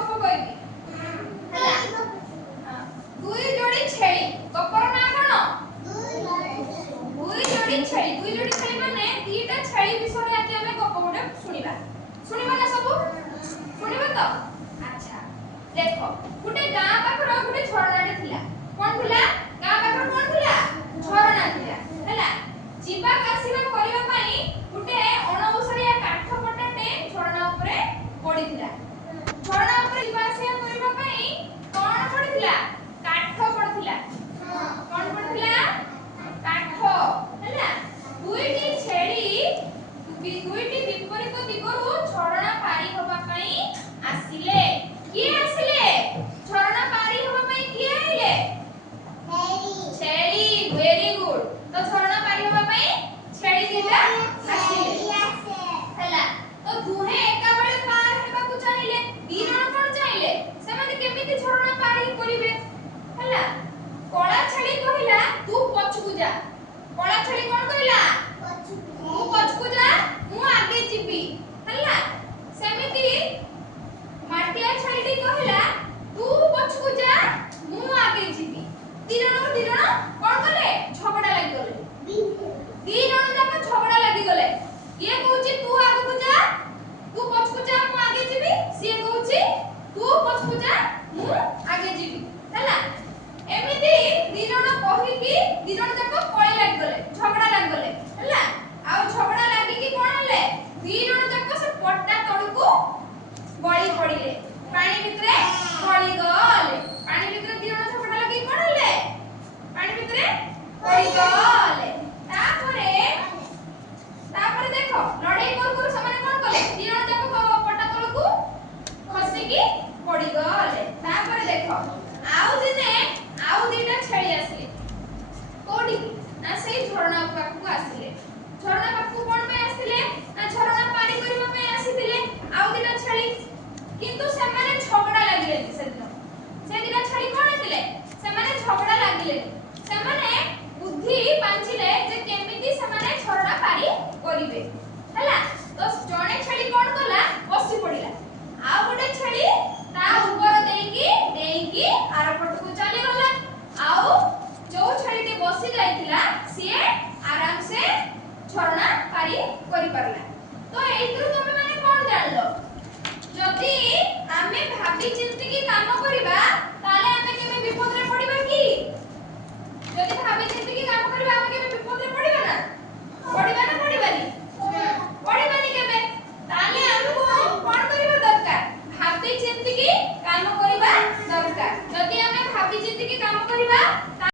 गप कहबी हला दुई जोड़ी छेली गपर ना कोन दुई जोड़ी छेली माने दीटा छेली विषय आज हमें गप गोटे सुनिबा ना सब सुनिबा तो अच्छा देखो गोटे गां पाखर गोटे झरणाटे थिला कोन थिला गां पाखर कोन थिला झरଣା थिला हला जीवा कासीबा करिबा पई गोटे अणौसरिया काठ पटाटे झरଣା ऊपर पडिथिला